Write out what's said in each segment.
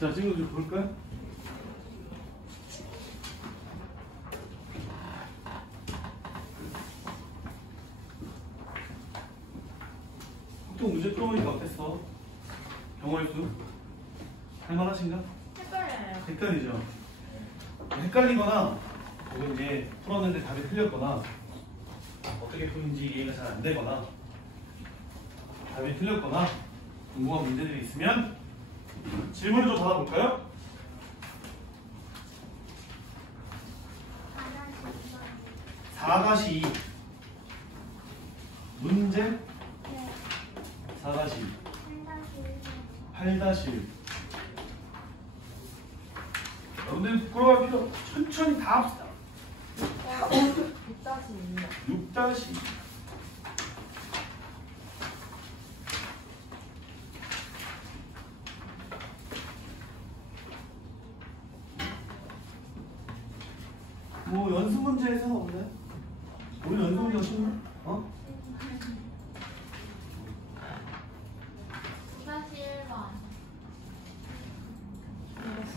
자, 지금 좀 볼까요? 또 문제 풀어보니까 어땠어? 경우의 수? 할만하신가? 헷갈려요. 헷갈리죠? 헷갈리거나 혹은 이제 풀었는데 답이 틀렸거나 어떻게 푸는지 이해가 잘 안 되거나 답이 틀렸거나 궁금한 문제들이 있으면 질문을 좀 받아볼까요? (4-2) 문제 네. 4-2 8-1 여러분들 부끄러워할 필요 없어. 천천히 다 합시다. 6-2 뭐 연습 문제에서는 없나요? 우리 연습 문제 없나? 어?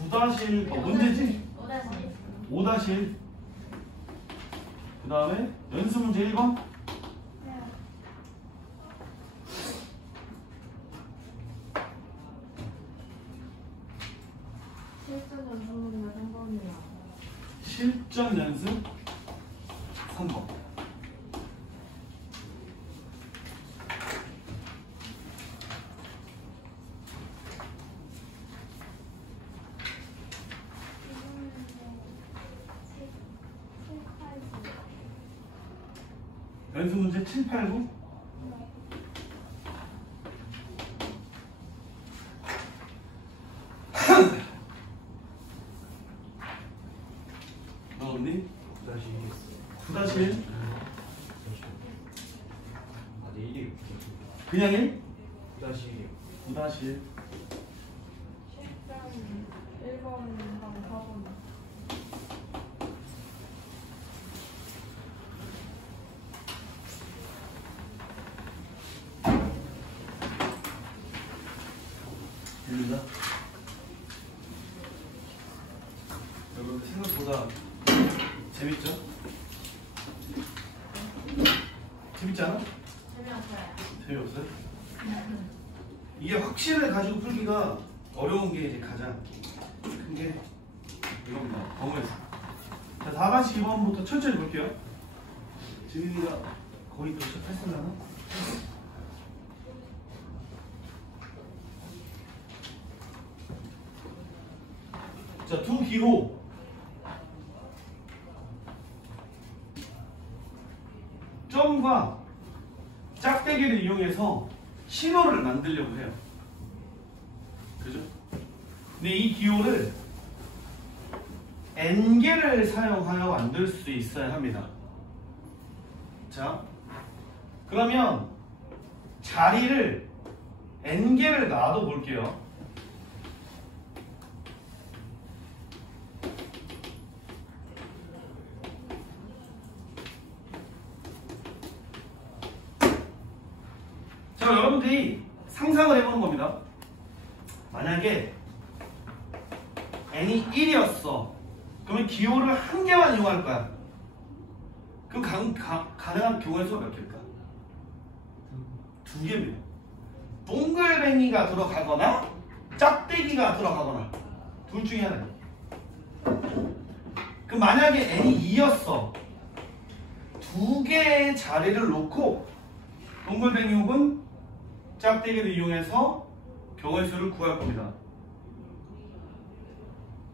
9-1번. 9-1 문제지? 5-1. 5-1 그 다음에 연습 문제 1번 네. 실전 연습 3번 연습 문제 7, 8, 9 나왔니? 9-1 그냥 1? 9-1 1번하고 4번. 들린다? 여러분 생각보다 재밌죠? 재밌지 않아? 재미없어요. 재미없어요? 이게 확신을 가지고 풀기가 어려운 게 이제 가장 큰 게 이겁니다. 경우에서. 자, 4-2번부터 천천히 볼게요. 지민이가 거의 도착했을라나? 자, 두 기호 점과 짝대기를 이용해서 신호를 만들려고 해요. 그죠? 근데 이 기호를 n개를 사용하여 만들 수 있어야 합니다. 자, 그러면 자리를 n개를 놔둬 볼게요. 자, 여러분들이 상상을 해보는 겁니다. 만약에 n이 1이었어. 그러면 기호를 한 개만 이용할 거야. 그럼 가능한 경우의 수가 몇 개일까? 2개입니다. 동글뱅이가 들어가거나 짝대기가 들어가거나 둘 중에 하나. 그럼 만약에 n이 2였어. 2개의 자리를 놓고 동글뱅이 혹은 짝대기를 이용해서 경우의 수를 구할 겁니다.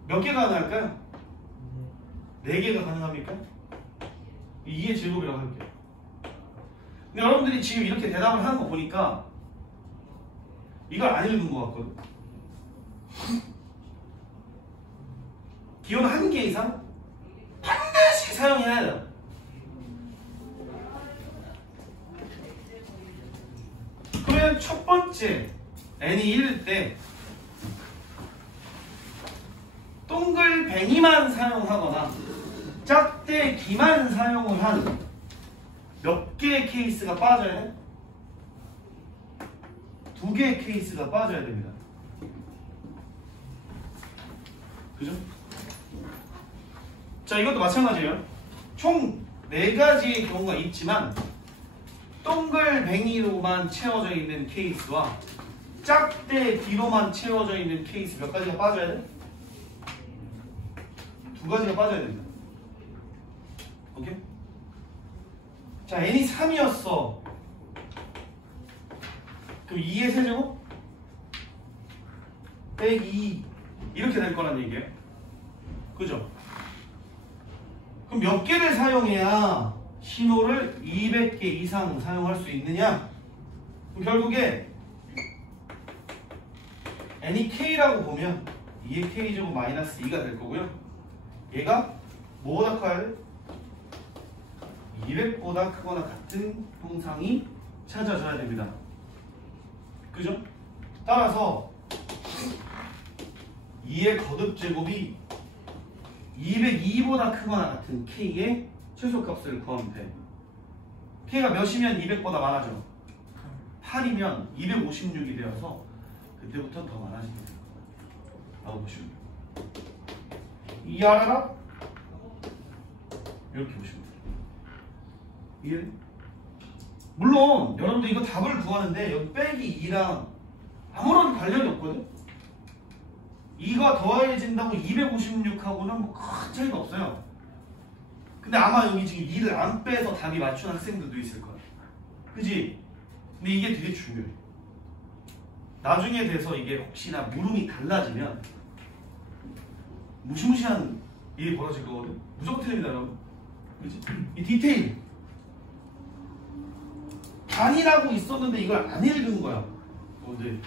몇 개가 가능할까요? 4개가 가능합니까? 이게 제곱이라고 할게요. 근데 여러분들이 지금 이렇게 대답을 하는 거 보니까 이걸 안 읽은 것 같거든. 기호는 1개 이상 반드시 사용해야 돼요. 그러면 첫 번째 n이 1일 때 동글뱅이만 사용하거나 짝대기만 사용을 한 몇 개의 케이스가 빠져야 해? 2개의 케이스가 빠져야 됩니다. 그죠? 자, 이것도 마찬가지예요. 총 4가지의 경우가 있지만 동글뱅이로만 채워져 있는 케이스와 짝대 D로만 채워져 있는 케이스 몇 가지가 빠져야 돼? 2가지가 빠져야 된다. 오케이? 자, n이 3이었어. 그럼 2의 세제곱? 빼기 2 이렇게 될 거란 얘기예요. 그죠? 그럼 몇 개를 사용해야 신호를 200개 이상 사용할 수 있느냐? 그럼 결국에 n이 k라고 보면 2의 k제곱 마이너스 2가 될 거고요. 얘가 뭐보다 커야 돼? 200보다 크거나 같은 형상이 찾아져야 됩니다. 그죠? 따라서 2의 거듭제곱이 202보다 크거나 같은 k의 최소값을 구하면 돼. k가 몇이면 200보다 많아져? 8이면 256이 되어서 그때부터 더 많아집니다. 라고 보시면 돼요. 이해하라? 이렇게 보시면 돼요. 이해? 물론 여러분들 이거 답을 구하는데 여기 빼기 2랑 아무런 관련이 없거든? 2가 더해진다고 256하고는 뭐 큰 차이가 없어요. 근데 아마 여기 지금 2를 안 빼서 답이 맞춘 학생들도 있을 거야. 그지? 근데 이게 되게 중요해. 나중에 돼서 이게 혹시나 물음이 달라지면 무시무시한 일이 벌어질 거거든? 무조건 틀립니다, 여러분. 그지? 이 디테일. 단이라고 있었는데 이걸 안 읽은 거야. 근데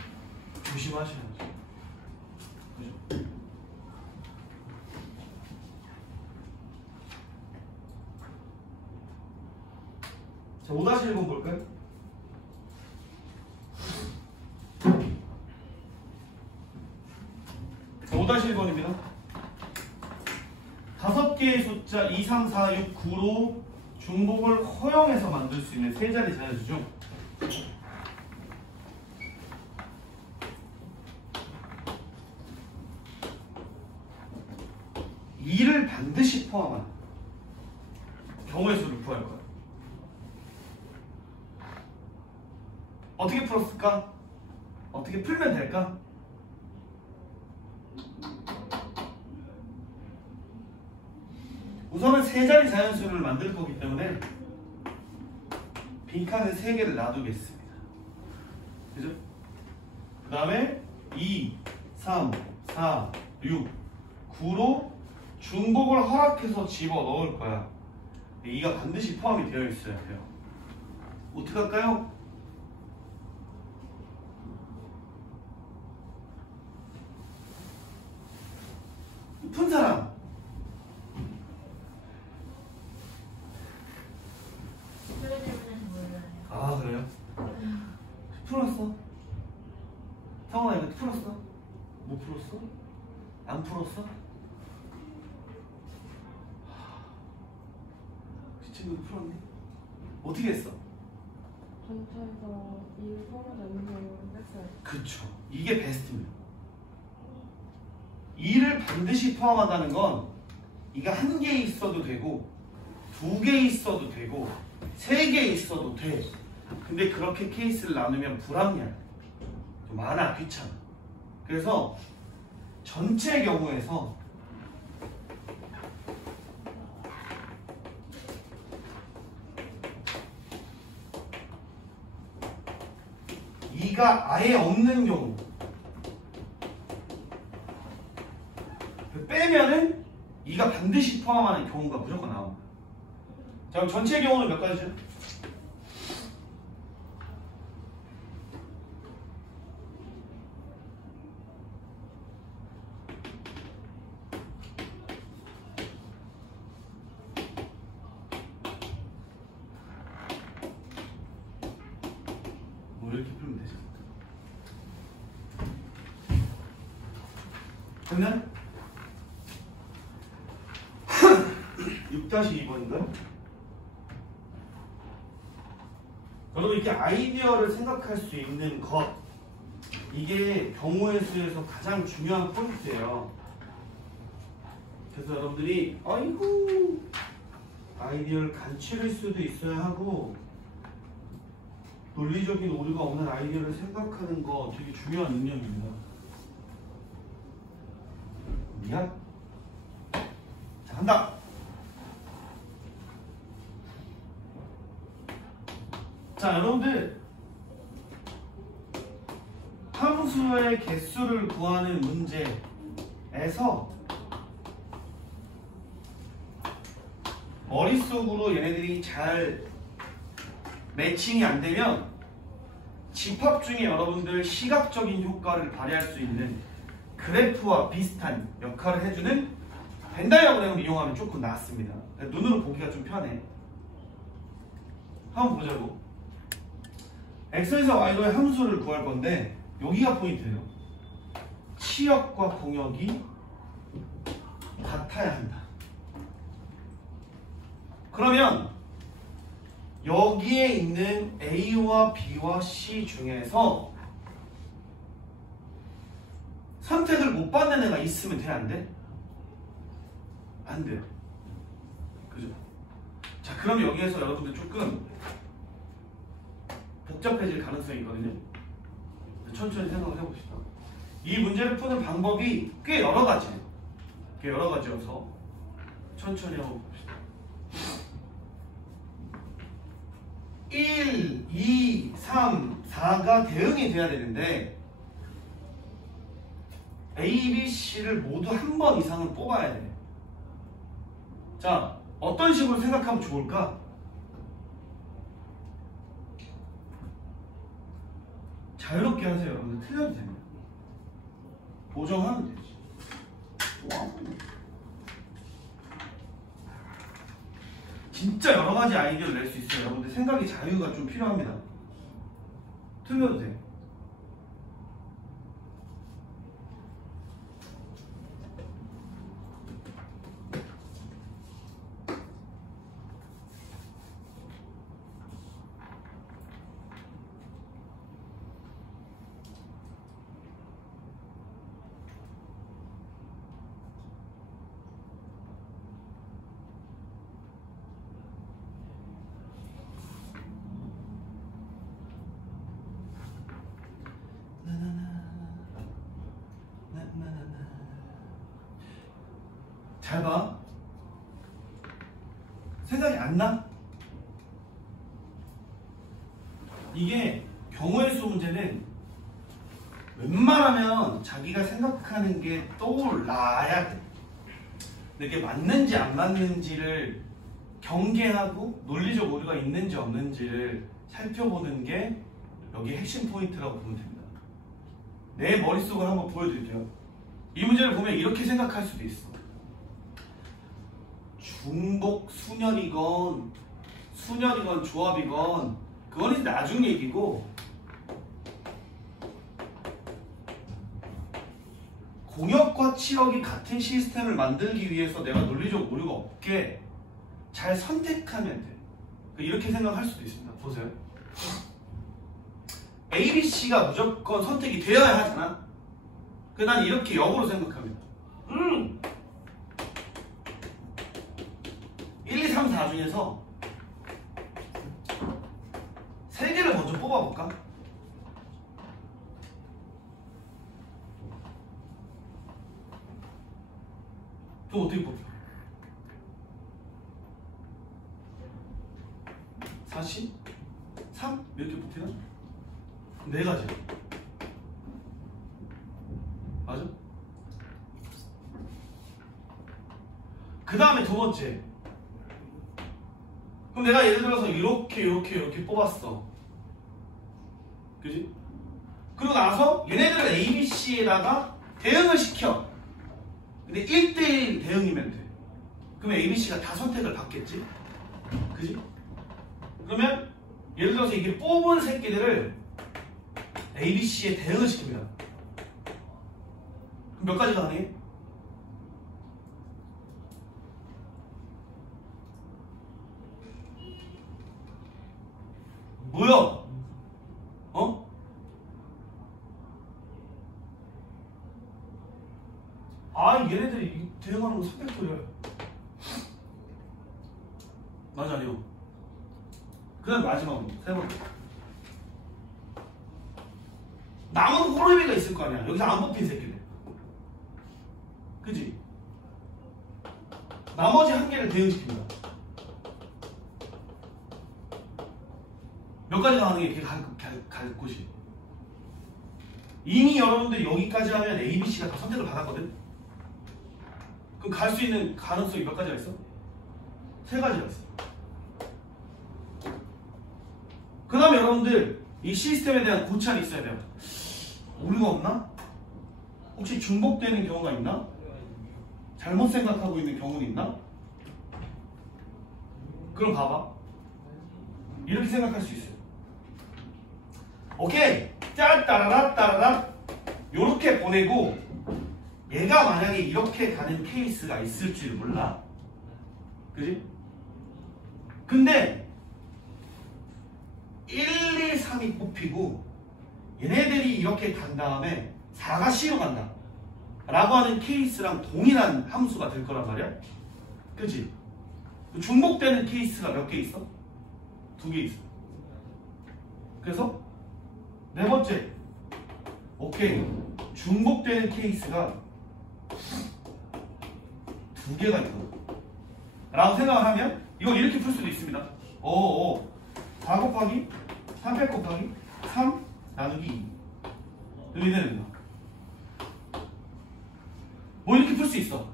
조심하셔야죠. 그죠? 자, 5-1번 볼까요? 자, 5-1번입니다. 5개의 숫자 2, 3, 4, 6, 9로 중복을 허용해서 만들 수 있는 세 자리 자연수 중 이를 반드시 포함한 경우의 수를 구할 거야. 어떻게 풀었을까? 어떻게 풀면 될까? 우선은 세 자리 자연수를 만들 거기 때문에 빈칸을 3개를 놔두겠습니다. 그죠? 그 다음에 2, 3, 4, 6, 9로 중복을 허락해서 집어 넣을 거야. 2가 반드시 포함이 되어 있어야 돼요. 어떻게 할까요? 푼 사람. 아, 그래요? 풀었어? 성원아, 이거 풀었어? 못 풀었어? 안 풀었어? 이 친구도 풀었니? 어떻게 했어? 전체에서 2를 서로다 2를 뺐어요. 그쵸. 이게 베스트입니다. 2를 반드시 포함한다는 건 이가 1개 있어도 되고 2개 있어도 되고 3개 있어도 돼. 근데 그렇게 케이스를 나누면 불합리해. 좀 많아, 귀찮아. 그래서 전체 경우에서 이가 아예 없는 경우 빼면은 이가 반드시 포함하는 경우가 무조건 나옵니다. 자, 그럼 전체 경우는 몇 가지죠? 뭐 이렇게 풀면 되죠. 그러면 6-2번인가요? 여러분 이렇게 아이디어를 생각할 수 있는 것, 이게 경우의 수에서 가장 중요한 포인트예요. 그래서 여러분들이 아이고 아이디어를 간추릴 수도 있어야 하고 논리적인 오류가 없는 아이디어를 생각하는 거 되게 중요한 능력입니다. 미안. 자, 한다. 자, 여러분들 함수의 개수를 구하는 문제에서 머릿속으로 얘네들이 잘 매칭이 안 되면 집합 중에 여러분들 시각적인 효과를 발휘할 수 있는 그래프와 비슷한 역할을 해주는 벤 다이어그램을 이용하면 조금 낫습니다. 눈으로 보기가 좀 편해. 한번 보자고. x에서 y로의 함수를 구할 건데 여기가 포인트예요. 치역과 공역이 같아야 한다. 그러면 여기에 있는 A와 B와 C 중에서 선택을 못 받는 애가 있으면 돼? 안 돼? 안 돼요. 그죠? 자, 그럼 여기에서 여러분들 조금 복잡해질 가능성이 있거든요. 천천히 생각을 해봅시다. 이 문제를 푸는 방법이 꽤 여러 가지예요. 꽤 여러 가지여서 천천히 한번 봅시다. 1, 2, 3, 4가 대응이 돼야 되는데 A, B, C를 모두 한 번 이상은 뽑아야 돼요. 자, 어떤 식으로 생각하면 좋을까? 자유롭게 하세요. 여러분들 틀려도 됩니다. 보정하면 되지. 진짜 여러 가지 아이디어를 낼 수 있어요. 여러분들 생각의 자유가 좀 필요합니다. 틀려도 돼. 잘 봐. 생각이 안 나? 이게 경우의 수 문제는 웬만하면 자기가 생각하는 게 떠올라야 돼. 근데 이게 맞는지 안 맞는지를 경계하고 논리적 오류가 있는지 없는지를 살펴보는 게 여기 핵심 포인트라고 보면 됩니다. 내 머릿속을 한번 보여드릴게요. 이 문제를 보면 이렇게 생각할 수도 있어. 중복 순열이건 조합이건 그건 이제 나중 얘기고, 공역과 치역이 같은 시스템을 만들기 위해서 내가 논리적 오류가 없게 잘 선택하면 돼. 이렇게 생각할 수도 있습니다. 보세요. A, B, C가 무조건 선택이 되어야 하잖아. 그래서 난 이렇게 역으로 생각합니다. 1, 2, 3, 4 중에서 3개를 먼저 뽑아볼까? 그럼 어떻게 뽑혀? 40? 3? 이렇게 뽑히나? 4가지. 맞아? 그 다음에 두 번째. 그럼 내가 예를 들어서 이렇게 뽑았어. 그지? 그리고 나서 얘네들을 A, B, C에다가 대응을 시켜. 근데 1대1 대응이면 돼. 그러면 A, B, C가 다 선택을 받겠지? 그지? 그러면 예를 들어서 이게 뽑은 새끼들을 A, B, C에 대응을 시킵니다. 그럼 몇 가지가 가능해? 뭐야? 어? 아, 얘네들이 대응하는 거 300도려요. 맞아, 아니요? 그 다음 마지막으로, 세 번째. 남은 호르비가 있을 거 아니야. 여기서 안 뽑힌 새끼들. 그지? 나머지 한 개를 대응시킵니다. 몇 가지 나오는 게 이렇게 갈 곳이. 이미 여러분들이 여기까지 하면 A, B, C가 다 선택을 받았거든? 그럼 갈 수 있는 가능성이 몇 가지가 있어? 3가지가 있어. 그 다음에 여러분들 이 시스템에 대한 고찰이 있어야 돼요. 오류가 없나? 혹시 중복되는 경우가 있나? 잘못 생각하고 있는 경우는 있나? 그럼 봐봐. 이렇게 생각할 수 있어요. 오케이. 짜 따라라 따라라 요렇게 보내고 얘가 만약에 이렇게 가는 케이스가 있을지 몰라. 그지? 근데 1, 2, 3이 뽑히고 얘네들이 이렇게 간 다음에 4가 C로 간다 라고 하는 케이스랑 동일한 함수가 될 거란 말이야. 그치? 중복되는 케이스가 몇 개 있어? 2개 있어. 그래서 네 번째, 오케이, 중복되는 케이스가 2개가 있거든 라고 생각을 하면 이거 이렇게 풀 수도 있습니다. 4 곱하기 300 곱하기 3 나누기 2 이렇게 되는 거야. 뭐 이렇게 풀 수 있어.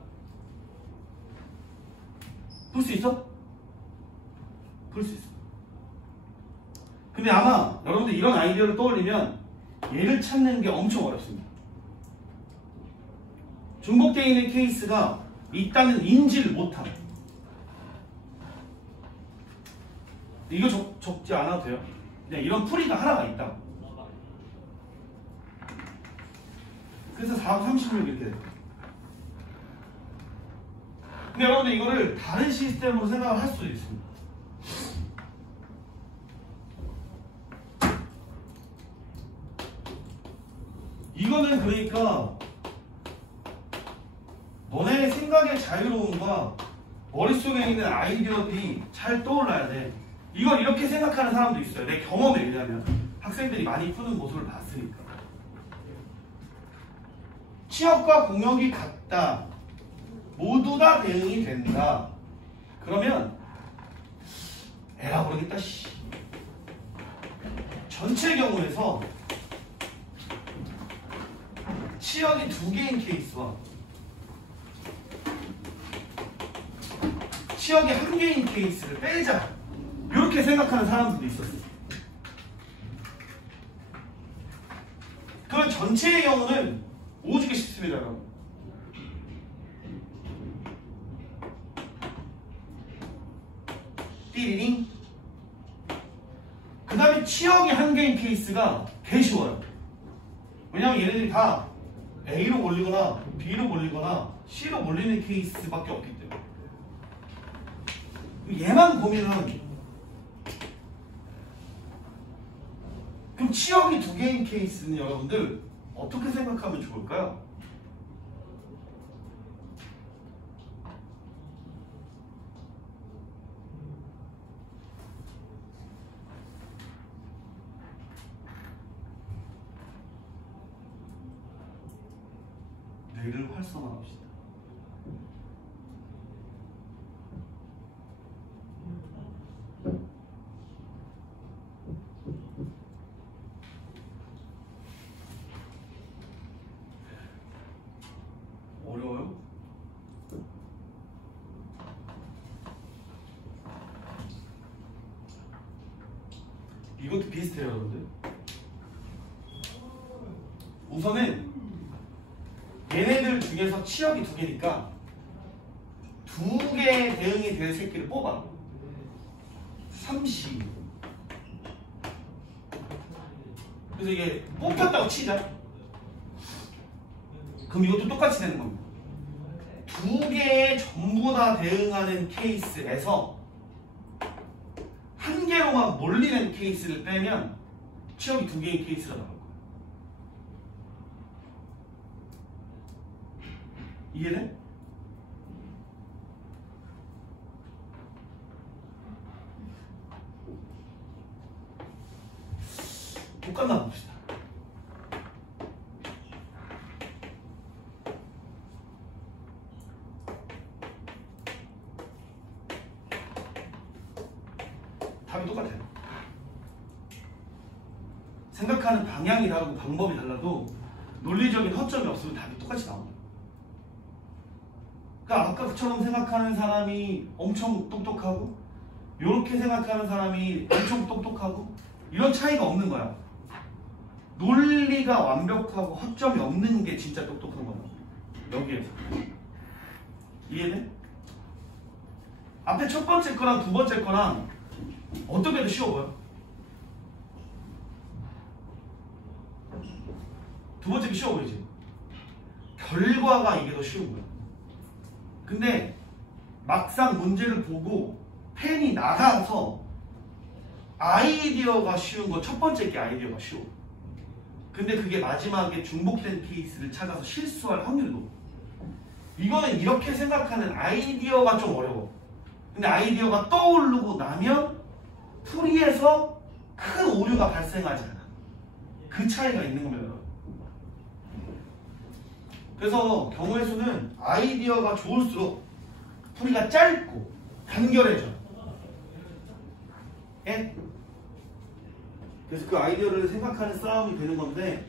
풀 수 있어? 풀 수 있어. 근데 아마 여러분들 이런 아이디어를 떠올리면 얘를 찾는 게 엄청 어렵습니다. 중복되어 있는 케이스가 있다는 인지를 못함. 이거 적지 않아도 돼요. 그냥 이런 풀이가 하나가 있다. 그래서 4하고 36 이렇게 돼요. 근데 여러분들 이거를 다른 시스템으로 생각을 할 수도 있습니다. 이거는 그러니까 너네 생각의 자유로움과 머릿속에 있는 아이디어들이 잘 떠올라야 돼. 이걸 이렇게 생각하는 사람도 있어요. 내 경험에 의하면 학생들이 많이 푸는 모습을 봤으니까. 취업과 공역이 같다. 모두 다 대응이 된다. 그러면 에라 모르겠다. 씨. 전체 경우에서 취역이 2개인 케이스와 취역이 1개인 케이스를 빼자. 이렇게 생각하는 사람들도 있었어요. 그 전체의 경우는 오죽에 쉽습니다, 여러분. 띠리링. 그 다음에 취역이 1개인 케이스가 개 쉬워요. 왜냐면 얘네들이 다 A로 몰리거나 B로 몰리거나 C로 몰리는 케이스밖에 없기 때문에. 얘만 고민을 하면 돼. 그럼 취역이 2개인 케이스는 여러분들 어떻게 생각하면 좋을까요? 뇌를 활성화합시다. 어려워요? 이것도 비슷해요, 여러분들. 우선은 얘네들 중에서 취역이 2개니까 2개의 대응이 될 새끼를 뽑아. 3C. 그래서 이게 뽑혔다고 치자. 그럼 이것도 똑같이 되는 겁니다. 2개의 전부 다 대응하는 케이스에서 1개로만 몰리는 케이스를 빼면 취역이 2개인 케이스가 나올 거예요. 이해돼? 답이 똑같아요. 생각하는 방향이 다르고 방법이 달라도 논리적인 허점이 없으면 답이 똑같이 나옵니다. 그러니까 아까처럼 생각하는 사람이 엄청 똑똑하고 이렇게 생각하는 사람이 엄청 똑똑하고 이런 차이가 없는 거야. 논리가 완벽하고 허점이 없는 게 진짜 똑똑한 거야. 여기에서. 이해돼? 앞에 첫 번째 거랑 두 번째 거랑 어떻게 더 쉬워 보여? 두 번째 게 쉬워 보이지? 결과가 이게 더 쉬운 거야. 근데 막상 문제를 보고 펜이 나가서 아이디어가 쉬운 거 첫 번째 게 아이디어가 쉬워. 근데 그게 마지막에 중복된 케이스를 찾아서 실수할 확률이 높아. 이거는 이렇게 생각하는 아이디어가 좀 어려워. 근데 아이디어가 떠오르고 나면 풀이에서 큰 오류가 발생하지 않아. 그 차이가 있는 겁니다. 그래서 경우의 수는 아이디어가 좋을수록 풀이가 짧고 간결해져. 예? 그래서 그 아이디어를 생각하는 싸움이 되는 건데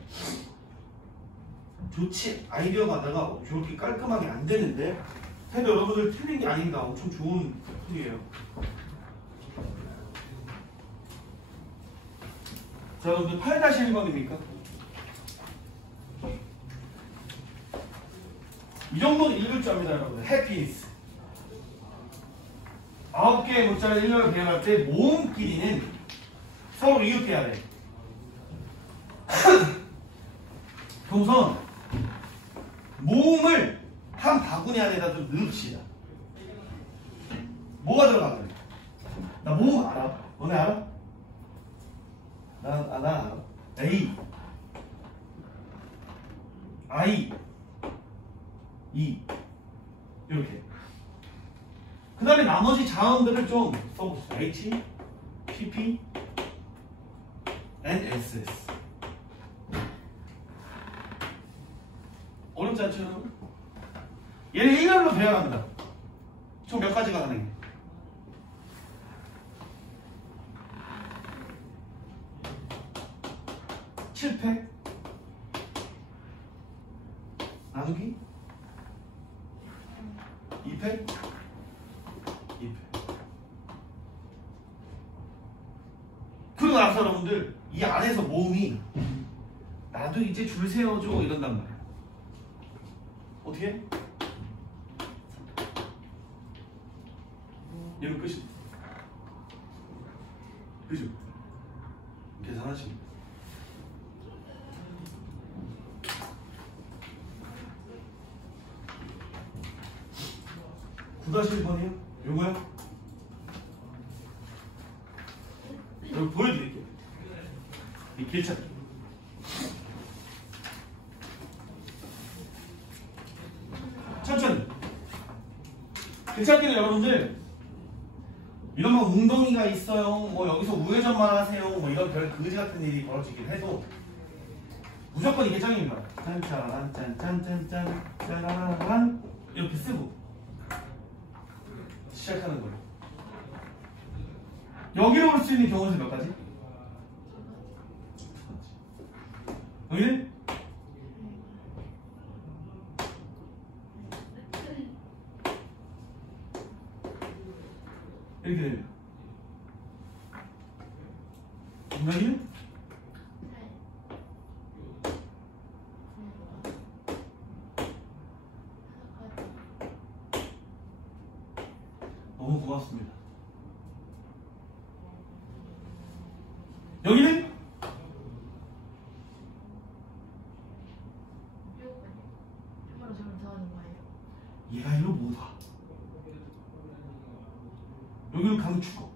좋지. 아이디어가 하다가 저렇게 깔끔하게 안 되는데 해도 여러분들 틀린 게 아닌가. 엄청 좋은 풀이에요. 자, 여러분들 8-1번입니까? 이 정도는 읽을 줄 압니다, 여러분. 해피니스. 9개의 문자를 일렬로 배열할 때 모음끼리는 서로 이웃해야 돼. 우선 모음을 한 바구니 안에다 좀 넣읍시다. 뭐가 들어가거든? 나 모음 알아? 너네 알아? 나 알아. A, I, E 이렇게. 그 다음에 나머지 자음들을 좀 써봅시다. H, PP, N, S, S. 어렵지 않죠, 여러분? 얘를 일렬로 배열합니다. 총 몇 가지가 가능해? 칠팩 나누기 2팩 2팩. 그러고 나서 여러분들 이 안에서 모음이 나도 이제 줄 세워줘 이런단 말이야. 어떻게? 얘는 끝이. 그죠? 계산하시면 9-1번이요? 요거요? 여기 보여드릴게요. 이 길찾기. 천천히. 길찾기는 여러분들 이런 뭐 웅덩이가 있어요. 뭐 여기서 우회전만 하세요. 뭐 이런 별 그지 같은 일이 벌어지긴 해도 무조건 이게 짱입니다. 짠짜란 짠짠짠짠 짜라란 이렇게 쓰고 시작하는 거예요. 여기로 올 수 있는 경우는 몇 가지? 여기는? 이렇게 됩니다. 여기는? 너무 고맙습니다. 여기는? 얘가 이로 뭐다? 여기는 강축어,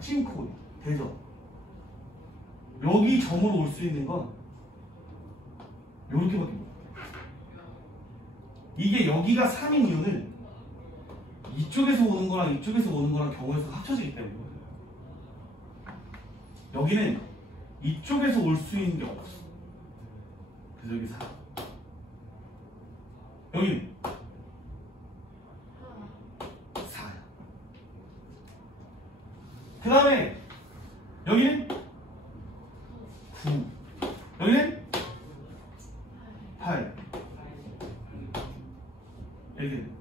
싱코이, 대전. 여기 점으로 올 수 있는 건 요렇게밖에 못해요. 이게 여기가 3인 이유는 이쪽에서 오는 거랑 이쪽에서 오는 거랑 경우에서 합쳐지기 때문에. 여기는 이쪽에서 올 수 있는 게 없어. 그래서 여기 4. 여기는 4야. 그 다음에 8 이렇게 돼.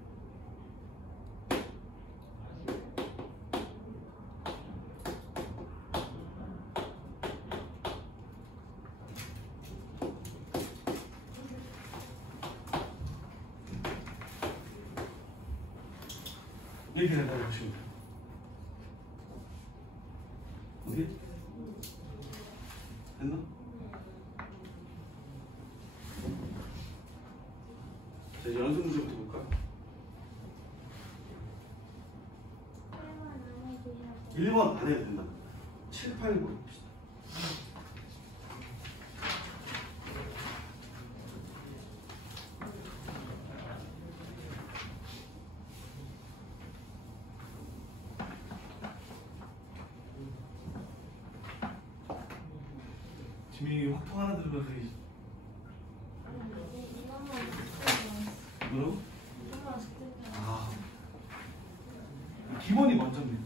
이렇게 된다고 보시면 돼요. 어디? 됐나? 자, 이제 연습 문제부터 볼까요? 1번 안 해도 된다. 7, 8, 9 봅시다. 지민이 확통 하나 들으면서 뭐라고? 아, 기본이 먼저입니다.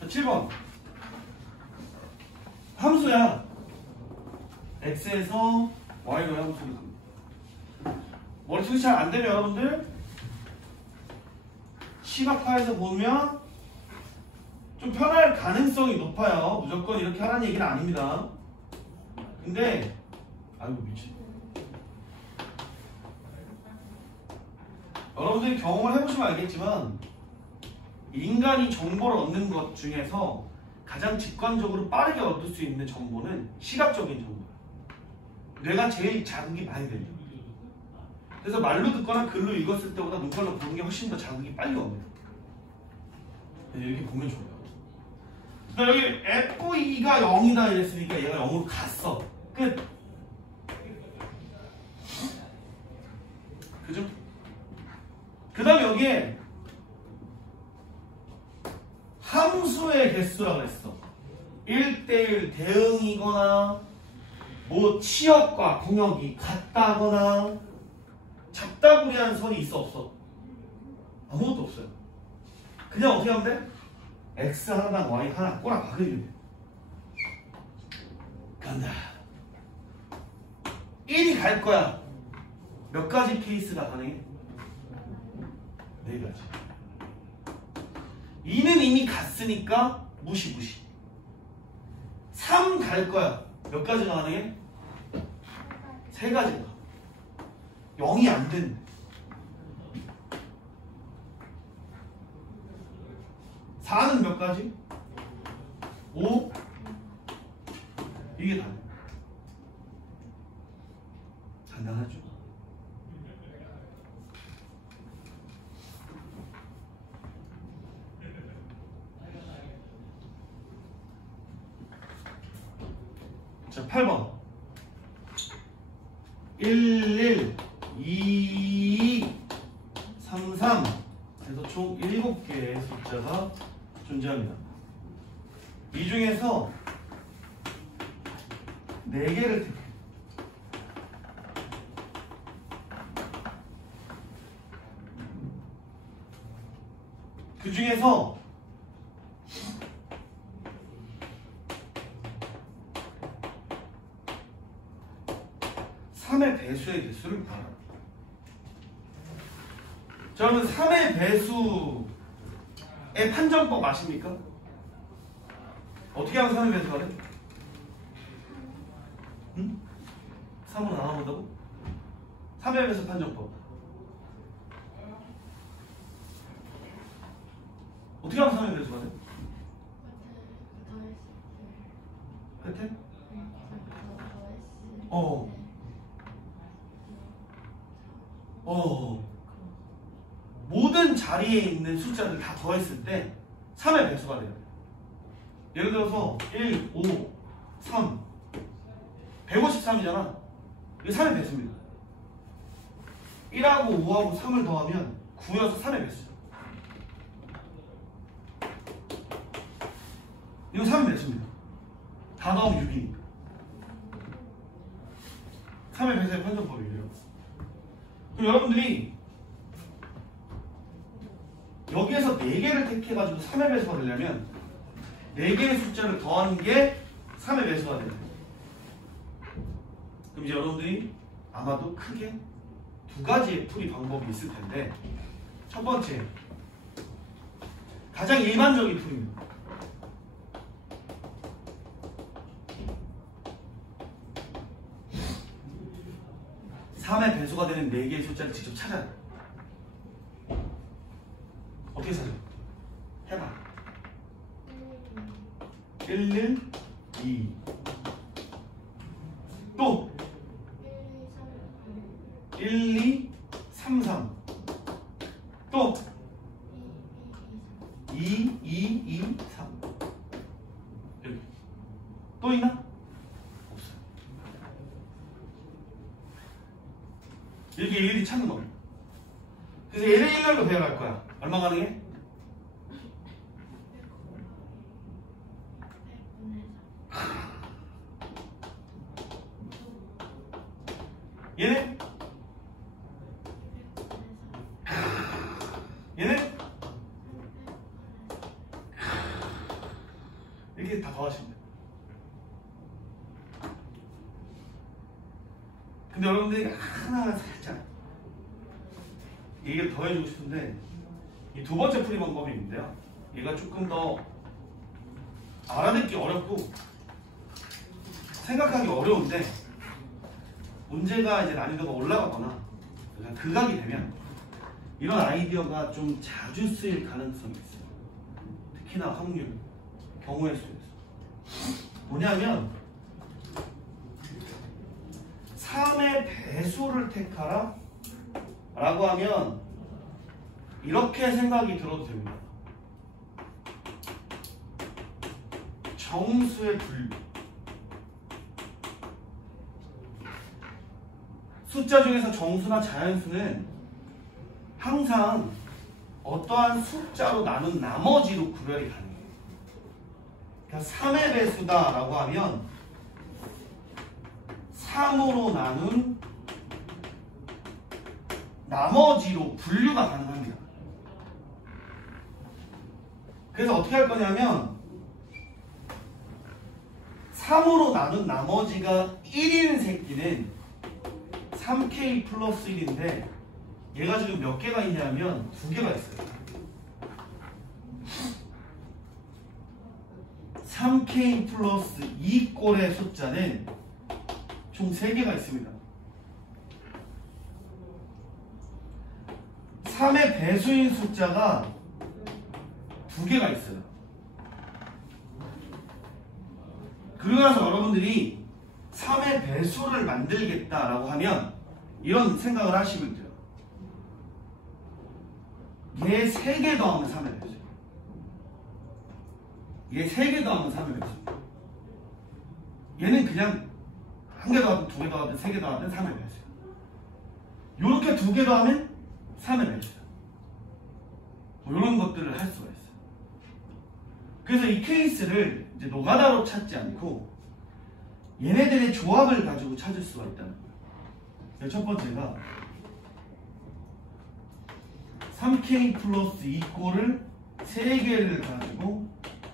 7번 함수야. x에서 y로 함수를 갑니다. 머릿속이 잘 안되면 여러분들 시각화해서 보면 좀 편할 가능성이 높아요. 무조건 이렇게 하라는 얘기는 아닙니다. 근데 아이고 미친, 여러분들이 경험을 해보시면 알겠지만 인간이 정보를 얻는 것 중에서 가장 직관적으로 빠르게 얻을 수 있는 정보는 시각적인 정보예요. 뇌가 제일 자극이 많이 됩니다. 그래서 말로 듣거나 글로 읽었을 때보다 눈깔로 보는 게 훨씬 더 자극이 빨리 옵니다. 이렇게 보면 좋아요. 여기 F2가 0이다 이랬으니까 얘가 0으로 갔어. 끝. 그죠? 그 다음에 여기에 함수의 개수라고 했어. 1대1 대응이거나 뭐 치역과 공역이 같다거나 잡다구리한 선이 있어 없어? 아무것도 없어요. 그냥 어떻게 하면 돼? x 하나당 y 하나 꼬라 박으면 돼. 간다. 1이 갈 거야. 몇 가지 케이스가 가능해? 4가지. 2는 이미 갔으니까 무시. 3 갈 거야. 몇 가지가 가능해? 3가지가. 0이 안 된대. 4는 몇 가지? 5? 이게 다네. 간단하죠? 자, 8번 11, 22, 33 해서 총 7개의 숫자가 존재합니다. 이 중에서 4개를 택해. 그 중에서 (3의) 배수의 개수를 구하라. 자, 그러면 3의 배수의 판정법 아십니까? 어떻게 하면 3의 배수가 돼? 응? 3으로 나눠본다고? 3의 배수 판정법 어떻게 하면 3의 배수가 돼? 끝에? 모든 자리에 있는 숫자를 다 더했을 때 3의 배수가 돼요. 예를 들어서 1, 5, 3 153이잖아. 이게 3의 배수입니다. 1하고 5하고 3을 더하면 9여서 3의 배수죠. 이거 3의 배수입니다. 다 더하면 6이니까. 3의 배수의 판정법이에요. 그럼 여러분들이 여기에서 4개를 택해가지고 3의 배수가 되려면 4개의 숫자를 더하는 게 3의 배수가 돼요. 그럼 이제 여러분들이 아마도 크게 두 가지의 풀이 방법이 있을 텐데, 첫 번째, 가장 일반적인 풀입니다. 3의 배수가 되는 4개의 숫자를 직접 찾아요. 어떻게 찾아요? 해봐. 1, 2. 또 1, 2, 3, 3. 또 2, 2, 2, 3. 여기. 또 있나? 없어요. 이렇게 일일이 찾는 겁니다. 그래서 얘를 일렬로 배열할 거야. 얼마 가능해? 얘네? 얘네? 이렇게 다 더하시면 돼요. 근데 여러분들이 하나하나 살짝 얘기를 더해주고 싶은데, 이 두 번째 풀이 방법이 있는데요. 얘가 조금 더 알아듣기 어렵고 생각하기 어려운데, 문제가 이제 난이도가 올라가거나 극악이 되면 이런 아이디어가 좀 자주 쓰일 가능성이 있어요. 특히나 확률, 경우의 수에서. 뭐냐면 3의 배수를 택하라 라고 하면 이렇게 생각이 들어도 됩니다. 정수의 분류. 숫자 중에서 정수나 자연수는 항상 어떠한 숫자로 나눈 나머지로 구별이 가능해요. 그러니까 3의 배수다 라고 하면 3으로 나눈 나머지로 분류가 가능합니다. 그래서 어떻게 할 거냐면 3으로 나눈 나머지가 1인 새끼는 3K 플러스 1인데 얘가 지금 몇 개가 있냐면 2개가 있어요. 3K 플러스 2꼴의 숫자는 총 3개가 있습니다. 3의 배수인 숫자가 2개가 있어요. 그러고 나서 여러분들이 3의 배수를 만들겠다라고 하면 이런 생각을 하시면 돼요. 얘 3개 더하면 3의 배수. 얘 3개 더하면 3의 배수. 얘는 그냥 1개 더하든 2개 더하든 3개 더하든 3의 배수야. 요렇게 2개 더하면 3의 배수야. 뭐 이런 것들을 할 수가 있어요. 그래서 이 케이스를 이제 노가다로 찾지 않고 얘네들의 조합을 가지고 찾을 수가 있다는 거예요. 첫 번째가 3K 플러스 2꼴을 3개를 가지고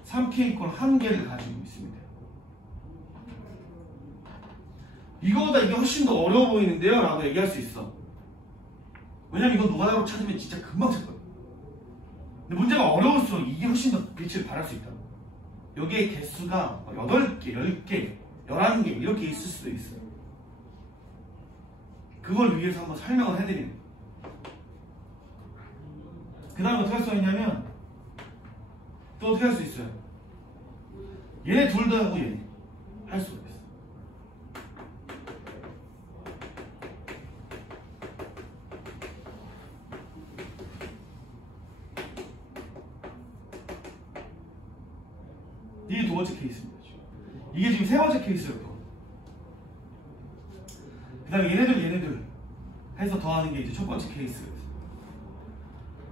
3K 꼴 1개를 가지고 있습니다. 이거보다 이게 훨씬 더 어려워 보이는데요? 라고 얘기할 수 있어. 왜냐면 이거 노가다로 찾으면 진짜 금방 찾거든. 근데 문제가 어려울수록 이게 훨씬 더 빛을 발할 수 있다고. 여기에 개수가 8개, 10개, 11개 이렇게 있을 수도 있어요. 그걸 위해서 한번 설명을 해드리는 거예요. 그 다음에 어떻게 할 수가 있냐면 또 어떻게 할 수 있어요? 얘네 둘 다 하고 얘네 할 수가 있어요. 이게 두 번째 케이스입니다. 이게 지금 세 번째 케이스였고, 그 다음에 얘네들 해서 더하는 게 이제 첫 번째 케이스예요.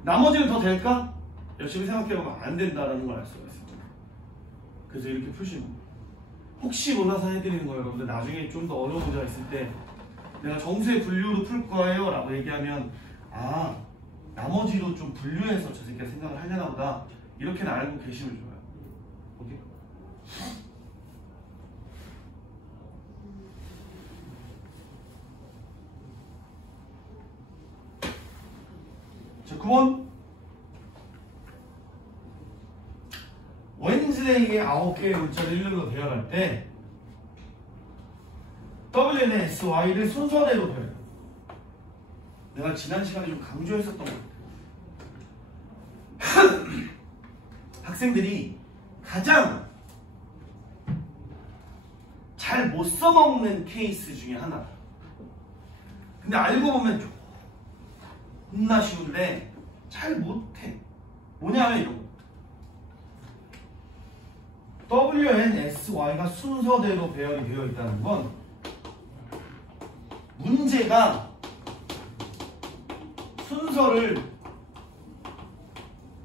나머지는 더 될까? 열심히 생각해보면 안 된다라는 걸 알 수가 있습니다. 그래서 이렇게 푸시는 거예요. 혹시 몰라서 해드리는 거예요. 여러분들 나중에 좀 더 어려운 문제가 있을 때 내가 정수의 분류로 풀 거예요 라고 얘기하면, 아, 나머지로 좀 분류해서 저 새끼가 생각을 하려나 보다, 이렇게는 알고 계시면 좋아요. 오케이? 9번 웬즈데이에 9개의 문자를 일렬로 배열할 때 WN의 SY를 순서대로 배열. 내가 지난 시간에 좀 강조했었던 것 같아요. 학생들이 가장 잘 못 써먹는 케이스 중에 하나다. 근데 알고 보면 존나 쉬운데 잘 못해. 뭐냐면 이런 거. WNSY가 순서대로 배열이 되어 있다는 건 문제가 순서를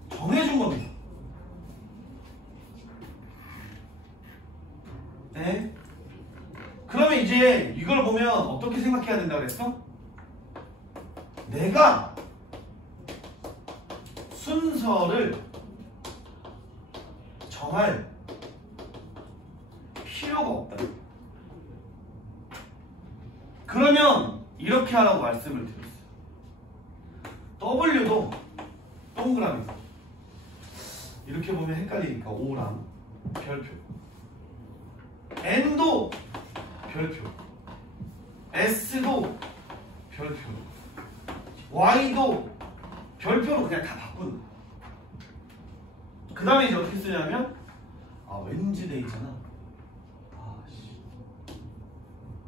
정해준 겁니다. 네? 그러면 이제 이걸 보면 어떻게 생각해야 된다고 그랬어? 내가 순서를 정할 필요가 없다. 그러면 이렇게 하라고 말씀을 드렸어요. W도 동그라미 이렇게 보면 헷갈리니까 O랑 별표, N도 별표, S도 별표, Y도 별표로 그냥 다 바꾸는 거야. 그 다음에 이제 어떻게 쓰냐면 웬즈데이잖아.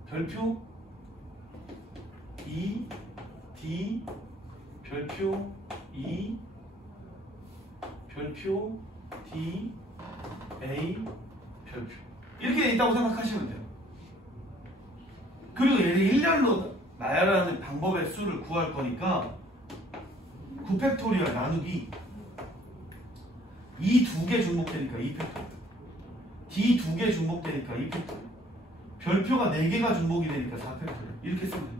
별표 E, D, 별표 E, 별표 D, A, 별표 이렇게 돼 있다고 생각하시면 돼요. 그리고 얘를 일렬로 나열하는 방법의 수를 구할 거니까 9팩토리얼 나누기 E 2개 중복되니까 2팩토리얼, D 2개 중복되니까 2팩토리얼, 별표가 4개가 중복이 되니까 4팩토리얼 이렇게 쓰면 됩니다.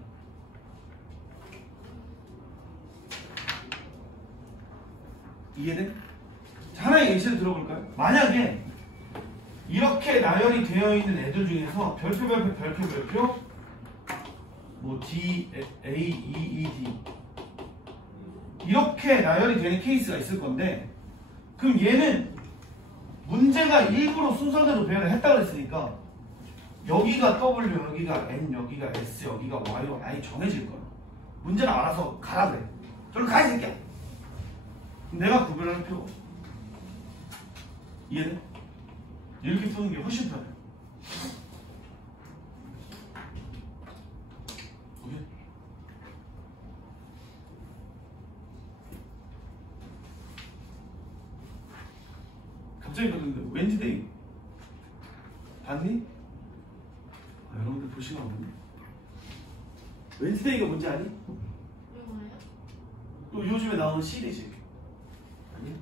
이해돼? 자, 하나의 예시를 들어볼까요? 만약에 이렇게 나열이 되어 있는 애들 중에서 별표 뭐 D, A, E, E, D 이렇게 나열이 되는 케이스가 있을 건데 그럼 얘는 문제가 일부러 순서대로 배열을 했다고 했으니까 여기가 W, 여기가 N, 여기가 S, 여기가 Y로 아예 정해질 거야. 문제가 알아서 가라 그래. 저리 가 이 새끼야. 내가 구별할 필요가 없어. 이해돼? 이렇게 푸는 게 훨씬 편해. 오케이? 갑자기 그러는데 웬즈데이 봤니? 여러분들 볼 시간 없네. 웬즈데이가 뭔지 아니? 또 요즘에 나오는 시리즈 아니?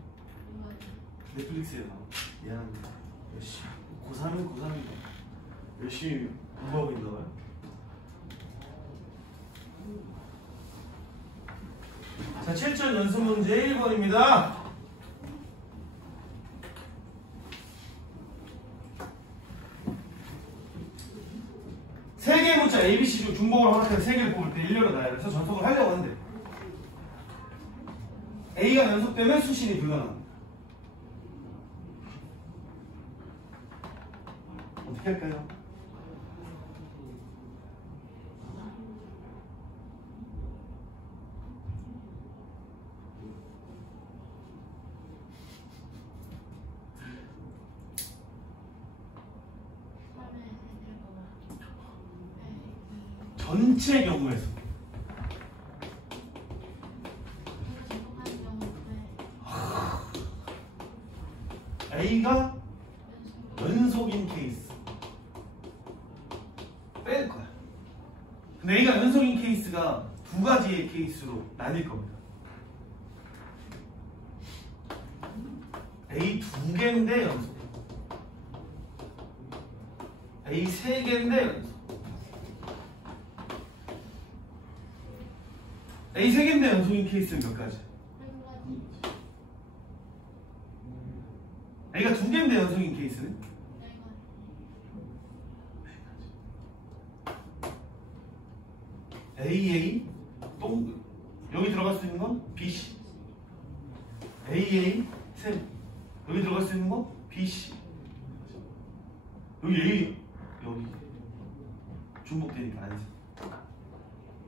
넷플릭스에 나와. 미안합니다. 열심히 고3은 고3이다. 열심히 공부하고 있나 봐요. 자, 7점 연습 문제 1번입니다. 세 개의 문자 A, B, C 중 중복을 허락해서 세 개를 뽑을 때 일렬로 나열해서 전속을 하려고 하는데 A가 연속되면 수신이 불가능합니다. 어떻게 할까요? 전체 경우에서 A가 연속인 케이스 뺄 거야. 근데 A가 연속인 케이스가 두 가지의 케이스로 나뉠 겁니다. A 2개인데 연속, A 3개인데 연속. A 3개인데 연속인 케이스는 몇 가지? A가 2개인데 연속인 케이스는? AA 동 여기 들어갈 수 있는 건 BC AA 셈. 여기 들어갈 수 있는 거 BC. 여기 A 여기 중복되니까 안 돼.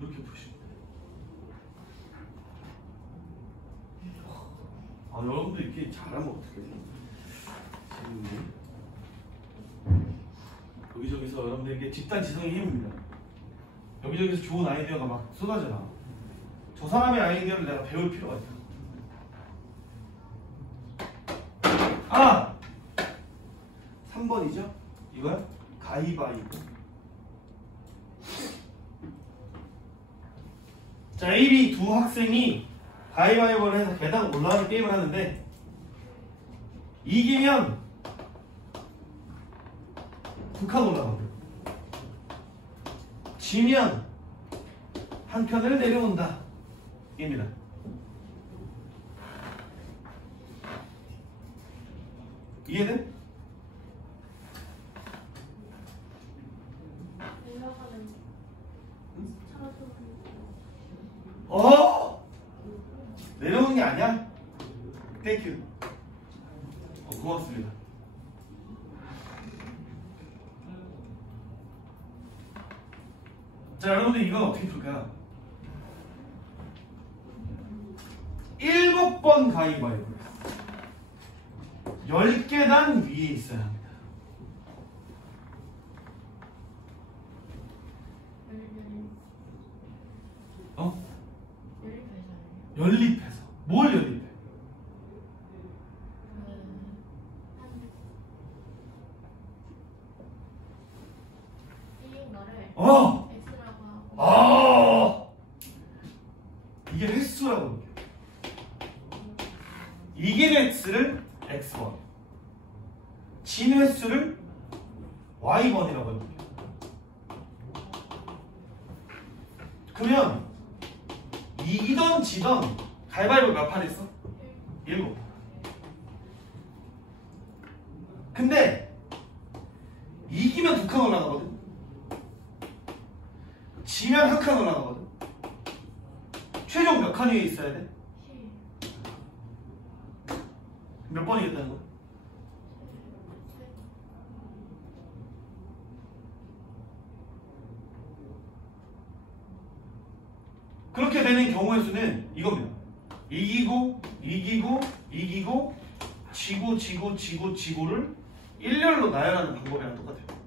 이렇게 푸시면 돼. 여러분들 이렇게 잘하면 어떻게 돼? 여기저기서 여러분들에게 집단 지성의 힘입니다. 여기저기서 좋은 아이디어가 막 쏟아져나. 저 사람의 아이디어를 내가 배울 필요가 있다. 아! 3번이죠? 이거야? 가위바위보. 자, A, B 두 학생이 가위바위보를 해서 계단 올라가는 게임을 하는데 이기면 두 칸 올라가고 지면 한 칸을 내려온다. 입니다. 이해돼? 올라가는 차도 내려오는 게 아니야? 땡큐. 고맙습니다. 자, 여러분들 이건 어떻게 풀까요? 7번 가위바위보. 10계단 위에 있어야 합니다. 연립해서. 뭘 연립해? 이게 횟수라고 볼게요. 이긴 횟수를 x1, 진 횟수를 y1이라고 해볼게요. 그러면 이기던 지던 가위바위보 몇 판 했어? 7. 근데 이기면 2칸 올라가거든. 지면 1칸 올라가거든. 최종 몇 칸 위에 있어야 돼? 몇 번 이겼다는 거야? 그렇게 되는 경우의 수는 이겁니다. 이기고 이기고 이기고 지고 지고 지고 지고를 일렬로 나열하는 방법이랑 똑같아요.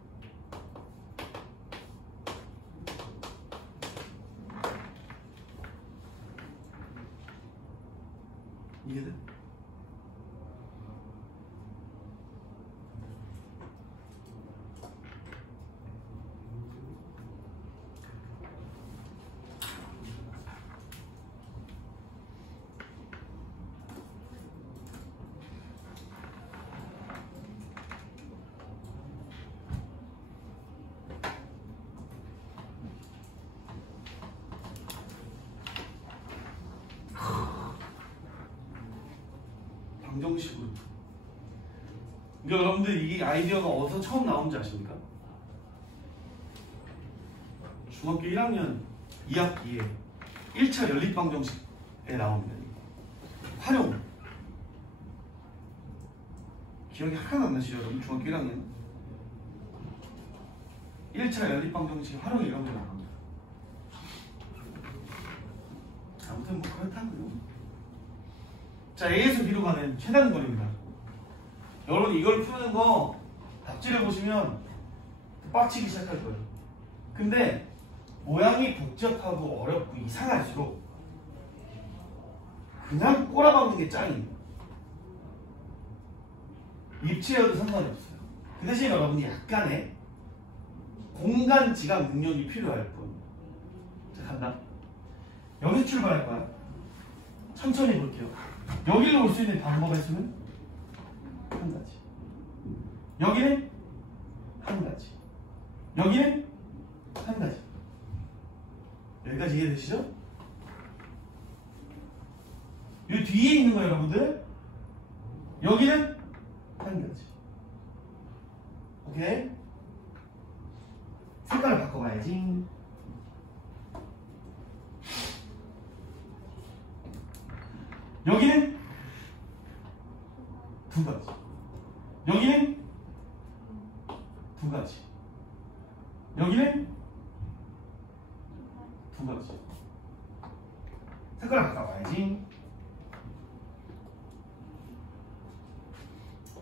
이해돼? 방정식으로. 그러니까 여러분들 이 아이디어가 어디서 처음 나온지 아십니까? 중학교 1학년 2학기에 1차 연립방정식에 나옵니다. 활용. 기억이 하나도 안 나시죠, 여러분? 중학교 1학년 1차 연립방정식 활용 이런 게 나옵니다. 아무튼 뭐 그렇다고요. 자, A에서 B로 가는 최단 거리입니다. 여러분 이걸 푸는 거 답지를 보시면 빡치기 시작할 거예요. 근데 모양이 복잡하고 어렵고 이상할수록 그냥 꼬라박는 게 짱이에요. 입체여도 상관이 없어요. 그 대신 여러분이 약간의 공간 지각 능력이 필요할 뿐. 자, 간다. 여기서 출발할 거야. 천천히 볼게요. 여기로 올 수 있는 방법의 수는 한 가지. 여기는 한 가지. 여기는 한 가지. 여기까지 이해되시죠? 이 뒤에 있는 거예요, 여러분들. 여기는 한 가지. 오케이? 색깔을 바꿔봐야지. 여기는 가지. 색깔을 바꿔봐야지.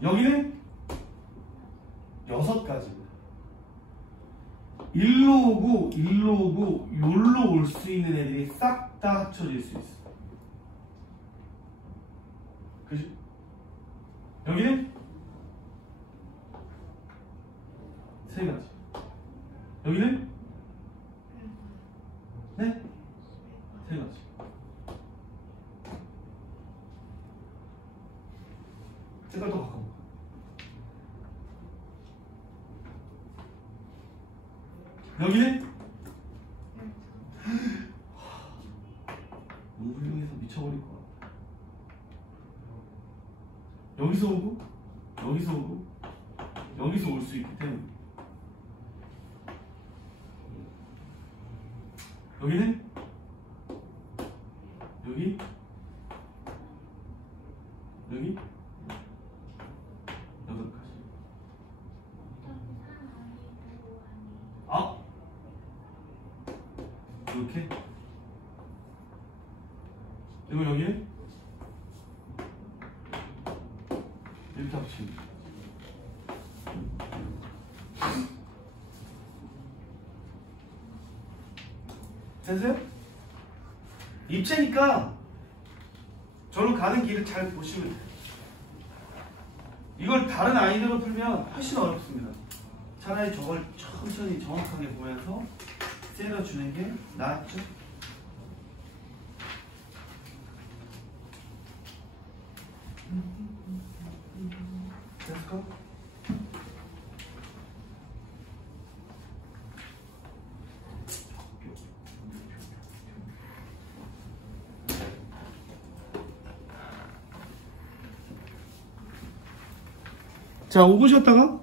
여기는 6가지입니다. 일로 오고 일로 오고 요로 올 수 있는 애들이 싹 다 합쳐질 수 있어. 그지? 여기는 3가지. 여기는 네? 3가지. 색깔 또 바꿔볼까? 여기는 너무 훌륭해서 미쳐버릴 것 같아. 여기서 오고 여기서 오고 여기서 올 수 있기 때문에 여기는 여기 여기 8가지. 아! 이렇게 그리고 여기에 이렇게 합치면 됐어요? 입체니까 저는 가는 길을 잘 보시면 돼요. 이걸 다른 아이들로 풀면 훨씬 어렵습니다. 차라리 저걸 천천히 정확하게 보면서 때려주는 게 낫죠? 됐을까? 자, 5분 쉬었다가